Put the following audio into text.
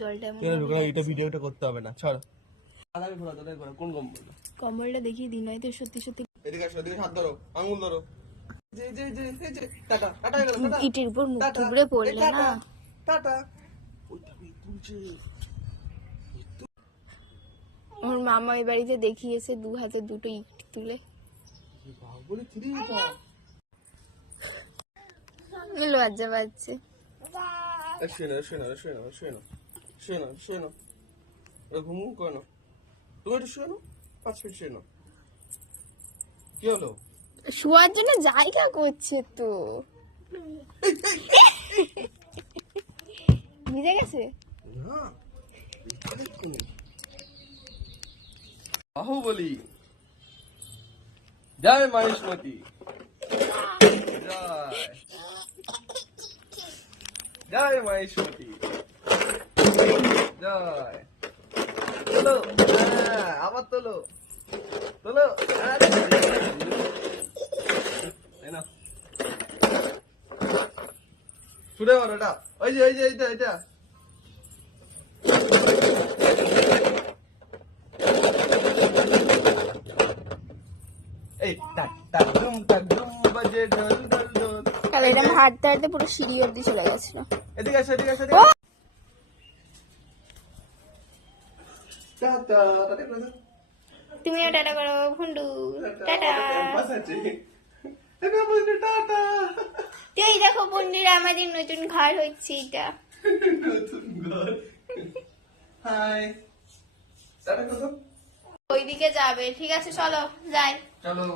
জলটা এটা ভিডিওটা করতে হবে না, ছাড়। দাদাকে ঘোরা, দাদাকে ঘোরা। কোন কম্বল? কম্বলটা দেখিয়ে দিন, নয়তো সত্যি সত্যি এদিকে আসো, এদিকে হাত ধরো, আঙুল ধরো। জি জি জি জি, টাটা টাটা হয়ে গেল, টাটা। ইটের উপর মুখ থুবড়ে পড়লে না। টাটা। ওইটা তুলছে। ওর মামা এই বাড়িতে দেখিয়েছে 2 হাতে 2টো ইট তুলে। বাবুরে থ্রি এটা। লজ্জা পাচ্ছে। শুনো শুনো শুনো শুনো শুনো শুনো, ঘুমু কেন? তুমি একটু শুনো, 5 মিনিট শুনো। কি হলো? শোয়ার জন্য জায়গা করছে তো। ভিজে গেছে না, বাহুবলি। জয় মহেশমতি, জয় জয় মহেশমতি, জয়। তোলো, আবার তোলো তোলো। ছুটে মারো এটা, ওই যে এইটা এইটা। এই টাক টাক ডুম বাজে ঢোল ঢোল ঢোল। কাল এরকম হাঁটতে হাঁটতে পুরো সিঁড়ি অব্দি চলে গেছিল। এদিকে আসো, এদিকে আসো। টাটা টাটা করে দাও। তুমিও টাটা করো ভুন্ডু। টাটা। পাস আছে। এবার বলতে টাটা। এই দেখো বন্ধুরা, আমাদের নতুন ঘর হচ্ছে এটা। নতুন ঘর। হাই। টাটা করে দাও। ওইদিকে যাবে, ঠিক আছে চলো যাই। চলো।